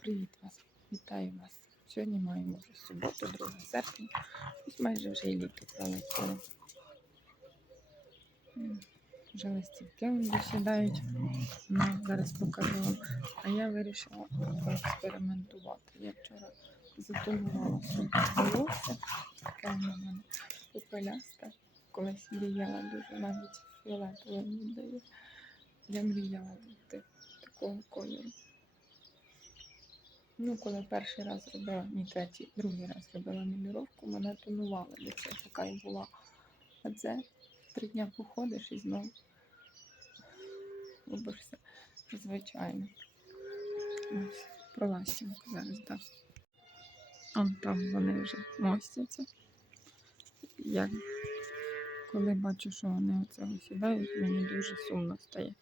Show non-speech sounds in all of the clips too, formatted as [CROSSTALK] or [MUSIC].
Привіт вас! Вітаю вас! Сьогодні маємо вже суботу, 2 серпня. Ось майже вже і літо пролетіло. Вже листівки висідають. Ну, зараз покажу вам. А я вирішила поекспериментувати. Я вчора затонувала собі волосся. Таке в мене попелясте. Колись мріяла дуже навіть фіолетове мені дає. Я мріяла бути такого кольору. Ну, коли перший раз робила, ні, третій, другий раз робила міліровку, мене тонували, бо це така і була. А це три дня походиш і знову робишся звичайно. Ось, про ластівку зараз так. Он там вони вже мостяться. Я коли бачу, що вони оце сідають, мені дуже сумно стає.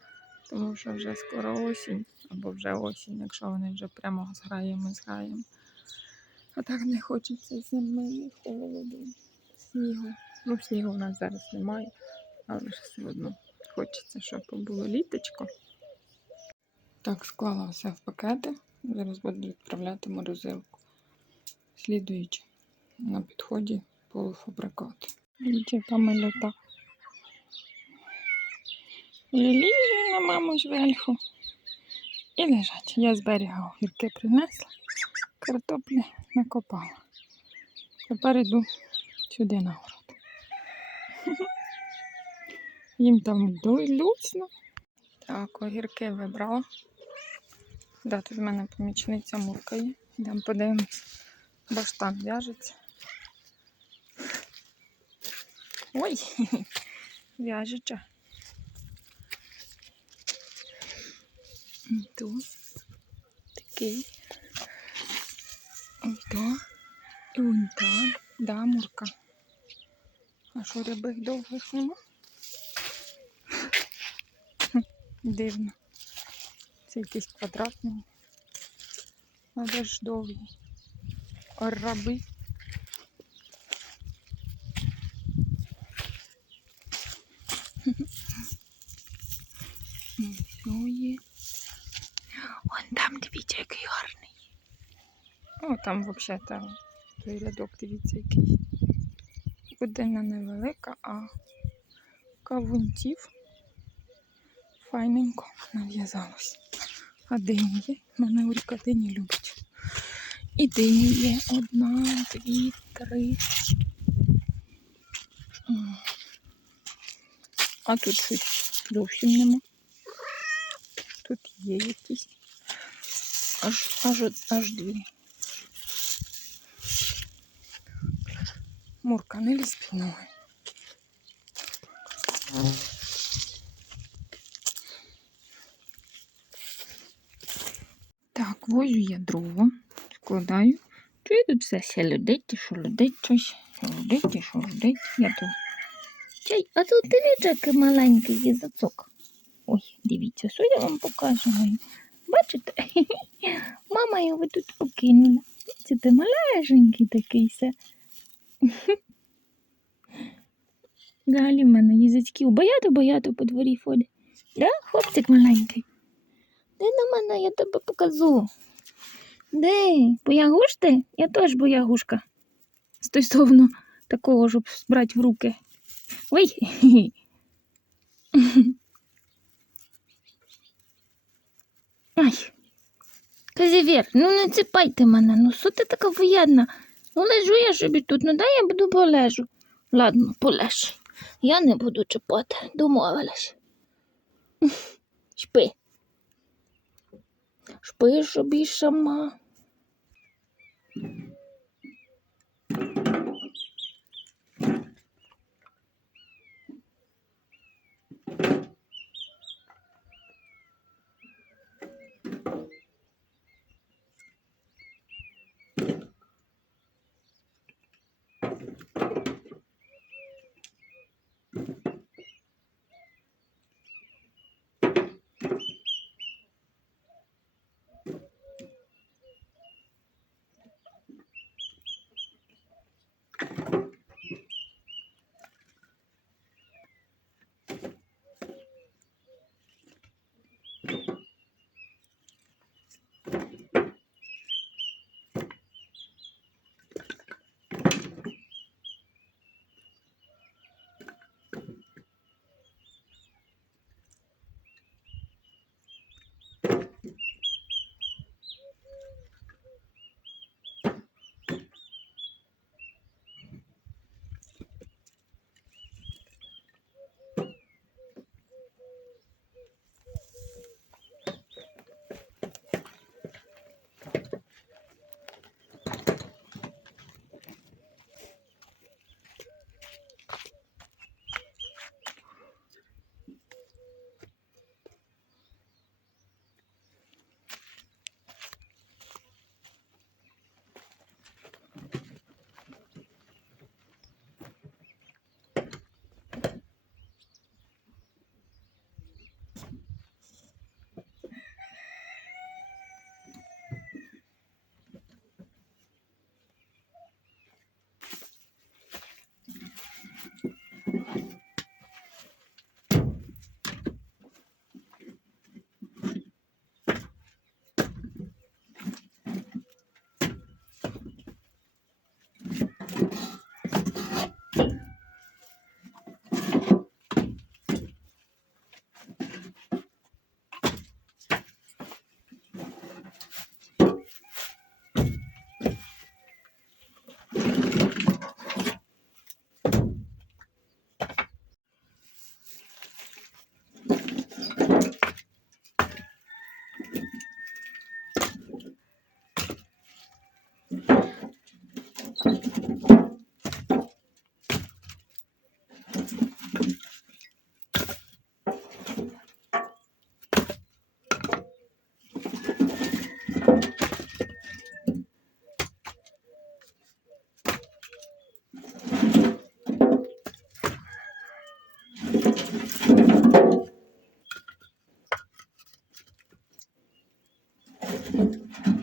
Тому що вже скоро осінь, або вже осінь, якщо вони вже прямо зграємо, зграємо. А так не хочеться зими, холоду, снігу. Ну, снігу в нас зараз немає, але ж все одно хочеться, щоб було літочко. Так, склала все в пакети. Зараз буду відправляти морозилку. Слідуючи на підході полуфабрикати. Дивіться, яка милота. Лілі на маму жвельху. І лежать. Я з берега огірки принесла, картоплі накопала. Тепер йду сюди на город. [LAUGHS] Їм там люцно. Так, огірки вибрала. Да, тут в мене помічниця муркає. Йдемо подивимось. Баштан в'яжеться. Ой, [LAUGHS] в'яжеча. Тут такий. Ось то. І вон там. Да, мурка. А що рябих довгих нема? Дивно. Це якийсь квадратний. А де ж довгий? Раби. Що є? Вон там, дивіться, який гарний. О, там взагалі там той рядок, дивіться, який. Будина невелика, а кавунтів файненько нав'язалось. А дині є? Мене Уріка дині любить. І дині є одна, дві, три. А тут щось зовсім нема. Тут є якісь. Аж, аж, аж дві. Мурка, не лізь під. Так, возю я дрова, складаю. Чую тут все шелудить, шелудить щось, шелудить, шелудить. Я тут. Чай, а тут який маленький їзацок. Ой, дивіться, що я вам покажу. Бачите? [LAUGHS] Мама його тут покинула. Ти малеженький такий все. [LAUGHS] Далі в мене їзачків багато-багато по дворі ходить. Да, хлопчик маленький. Де на мене, я тебе покажу. Де? Боягуш ти? Я теж боягушка. Стосовно такого, щоб брати в руки. Ой. [LAUGHS] Ай. Казівір, ну не ціпайте мене, ну що ти така воєнна? Ну лежу я собі тут, ну дай я буду полежу. Ладно, полеж. Я не буду чіпати, домовилась. Шпи. Шпи собі сама. Thank you.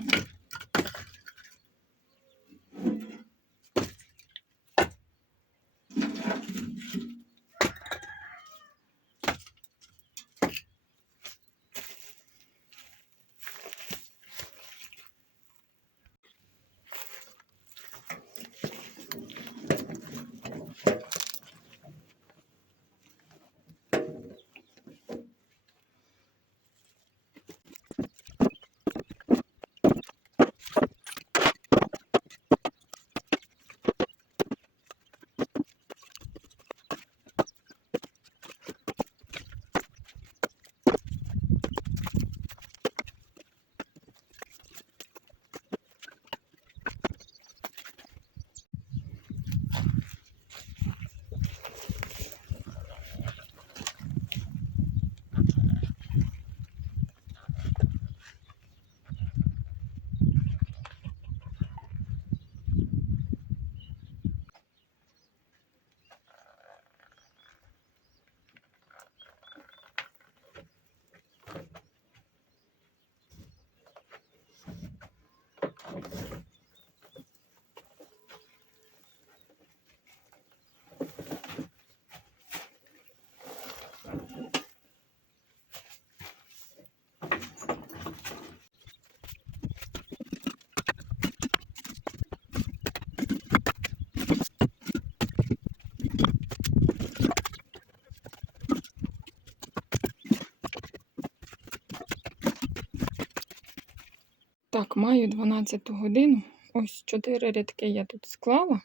Так, маю 12 годину. Ось 4 рядки я тут склала.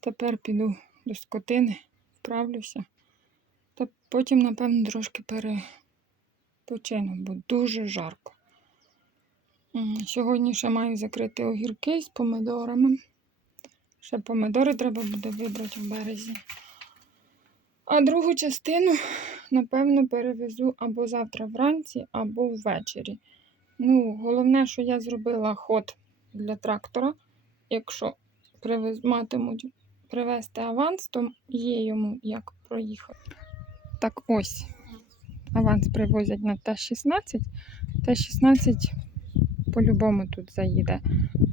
Тепер піду до скотини, вправлюся. Та потім, напевно, трошки перепочину, бо дуже жарко. Сьогодні ще маю закрити огірки з помидорами. Ще помидори треба буде вибрати в березі. А другу частину, напевно, перевезу або завтра вранці, або ввечері. Ну, головне, що я зробила ход для трактора. Якщо привез, матимуть привезти аванс, то є йому як проїхати. Так ось. Аванс привозять на Т-16. Т-16 по-любому тут заїде.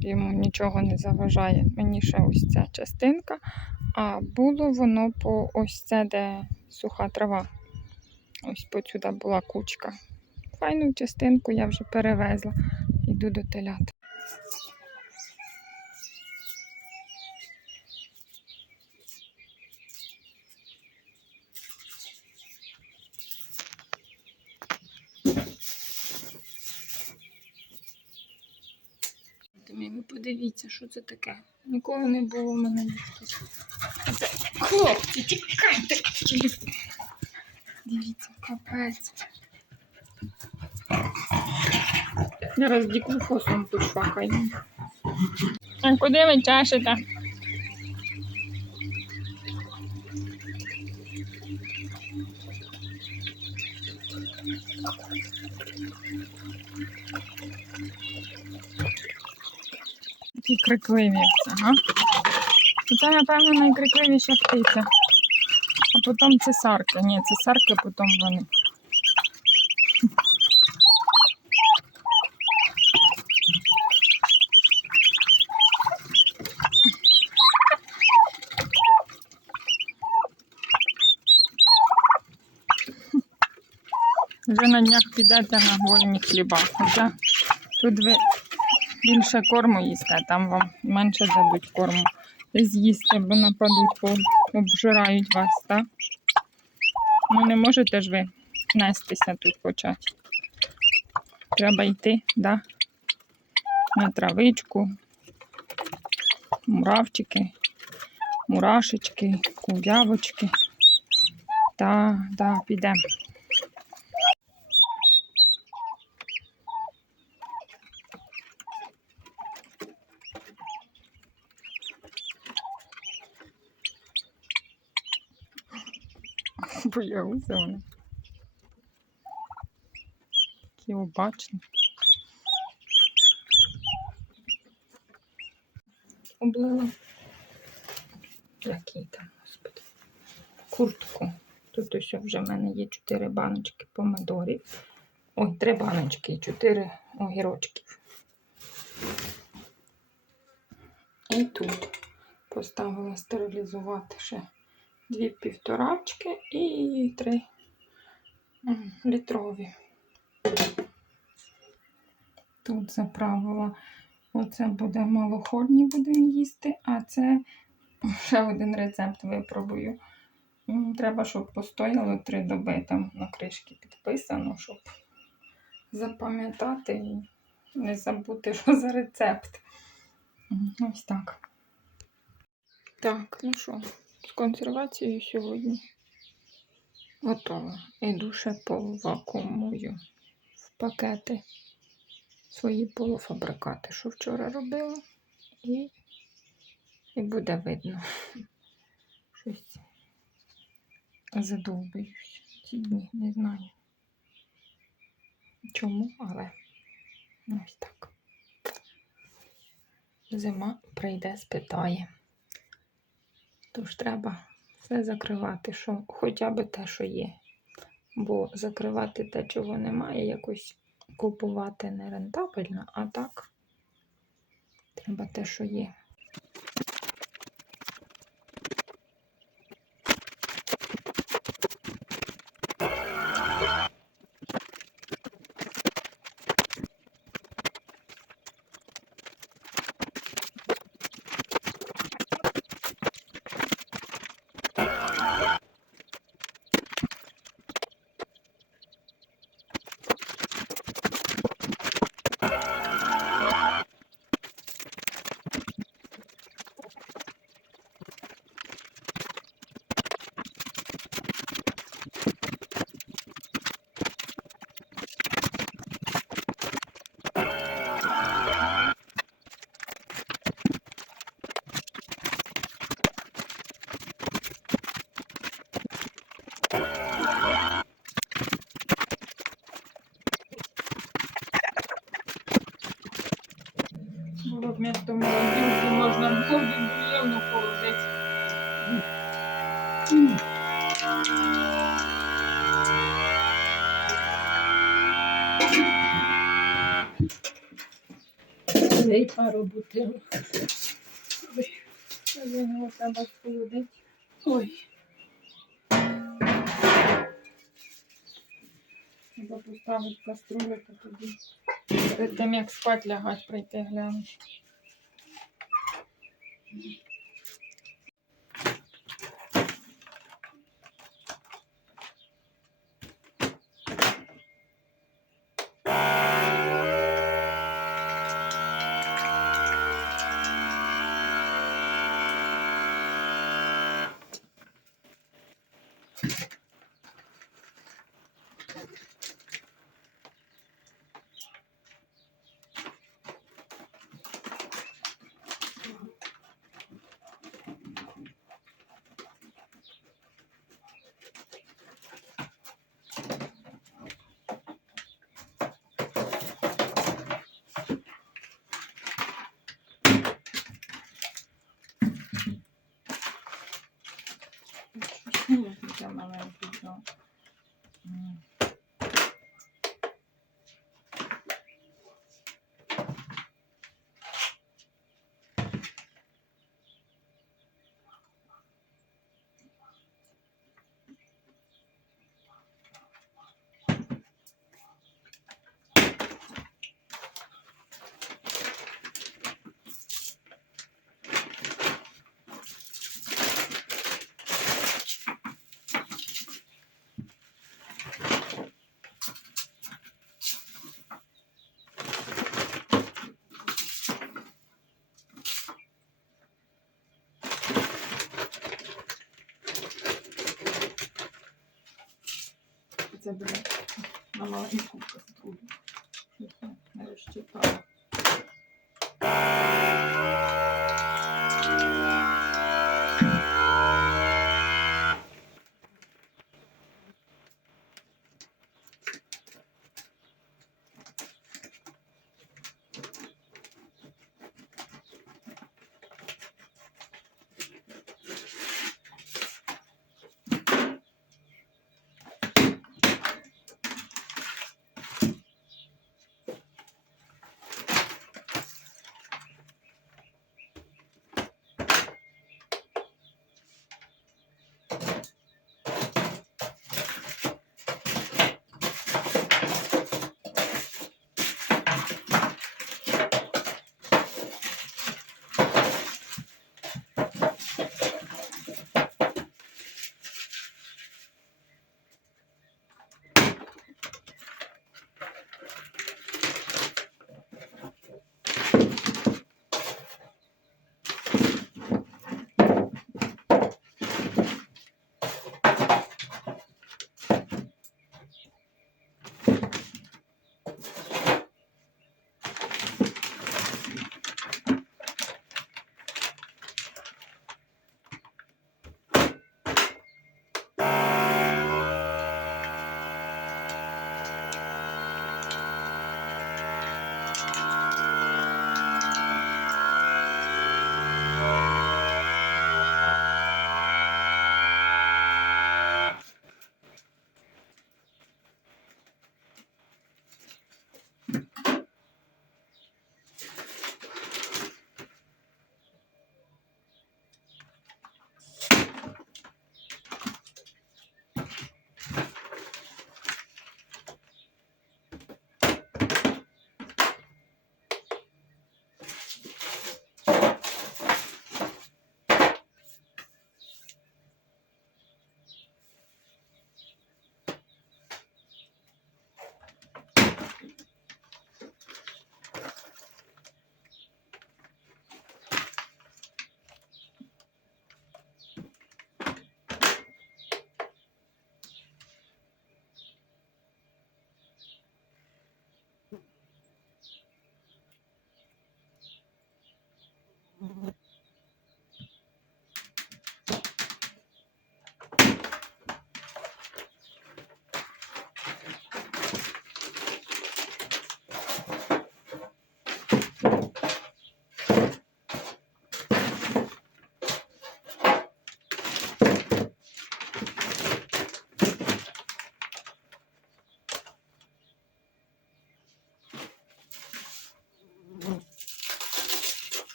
Йому нічого не заважає. Мені ще ось ця частинка. А було воно по ось це, де суха трава. Ось посюди була кучка. Файну частинку я вже перевезла. Йду до телят. Ви подивіться, що це таке. Ніколи не було в мене таких. Хлопці, тікайте! Дивіться, капець. Зараз дікуфосом почвакаємо. А куди ви чашете? Такі крикливі. Ага. Це, напевно, найкрикливіша птиця. А потім це сарки. Ні, це сарки, потім вони. Вже на днях підете на вольні хліба. Хоча тут ви більше корму їсте, а там вам менше дадуть корму з'їсти, бо нападуть, обжирають вас, так? Ну не можете ж ви нестися тут почати. Треба йти, да? На травичку, муравчики, мурашечки, кув'явочки. Та, да, підемо. Боялися вони. Такі обачні. Облила. Який там, господи. Куртку. Тут ось вже в мене є 4 баночки помидорів. Ой, 3 баночки і 4 огірочків. І тут поставила стерилізувати ще дві півторачки і три літрові. Тут заправила. Оце буде малоходні будемо їсти, а це ще один рецепт випробую. Треба, щоб постояло три доби. Там на кришці підписано, щоб запам'ятати і не забути, що за рецепт. Ось так. Так, ну що, з консервацією сьогодні готово. Іду ще повакуумую в пакети свої полуфабрикати, що вчора робила, і, і буде видно. Щось задовбаюсь ці дні, не знаю. Чому, але ось так. Зима прийде, спитає. Тож треба все закривати, що хоча б те, що є. Бо закривати те, чого немає, якось купувати не рентабельно, а так треба те, що є. Було вмісто молоділки можна було в бульйону. Дай пару бутилок. Ой, Його треба схолодити. ой, Треба поставити каструлю, то тоді перед тим як спать лягать, прийти глянути. Mm-hmm. Таке маленьке. ну. М. Це буде на маленьку каструлю. Я Не розчитала.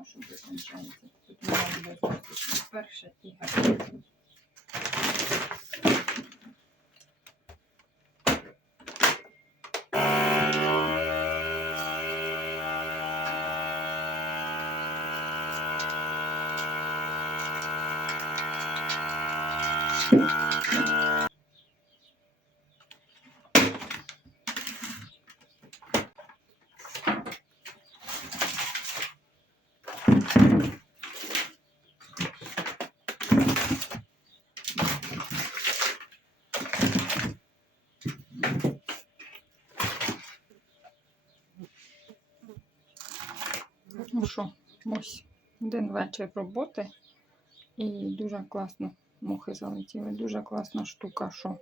Побачила, що визначається. Тут вона буде зустрічна перше і гарне. Ну що, ось один вечір роботи. І дуже класно мухи залетіли. Дуже класна штука, що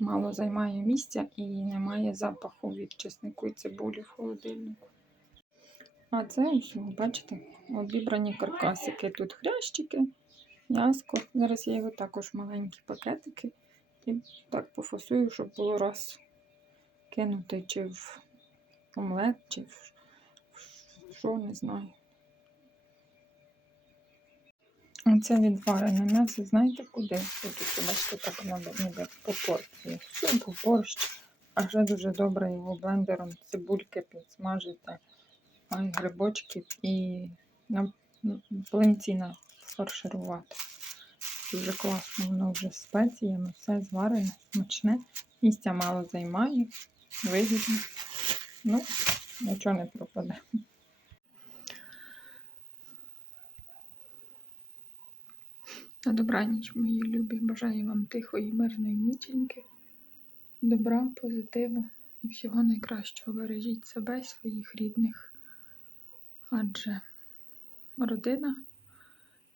мало займає місця і немає запаху від чеснику і цибулі в холодильнику. А це ось, бачите, обібрані каркасики. Тут хрящики, м'яско. Зараз я його також маленькі пакетики. І так пофасую, щоб було раз кинути чи в омлет, чи в що, не знаю. Оце відварене м'ясо, знаєте куди? Тут, бачите, так треба ніби по порції. Супу, борщ. А вже дуже добре його блендером цибульки підсмажити, грибочки і на плинці нафарширувати. Дуже класно, воно вже з спеціями, все зварене, смачне. Місця мало займає, вигідно. Ну, нічого не пропаде. На добраніч, мої любі. Бажаю вам тихої, мирної ніченьки, добра, позитиву і всього найкращого. Бережіть себе, своїх рідних. Адже родина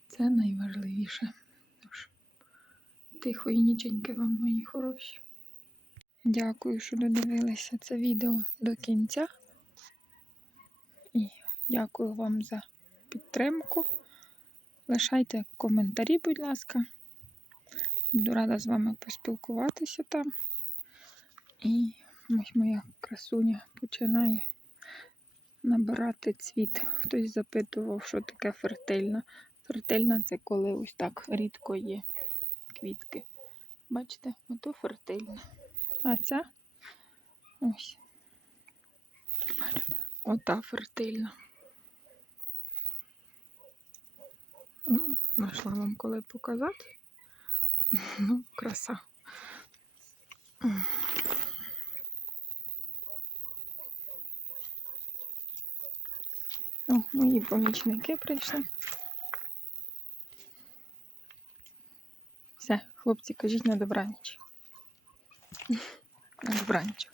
це найважливіше. Тож, тихої ніченьки вам, мої хороші. Дякую, що додивилися це відео до кінця. І дякую вам за підтримку. Лишайте коментарі, будь ласка. Буду рада з вами поспілкуватися там. І ось моя красуня починає набирати цвіт. Хтось запитував, що таке фертильна. Фертильна це коли ось так рідко є квітки. Бачите, ото фертильна. А ця ось. Бачите, ота фертильна. Знайшла вам коли показати. Ну, краса. О, мої помічники прийшли. Все, хлопці, кажіть на добраніч. На добраніч.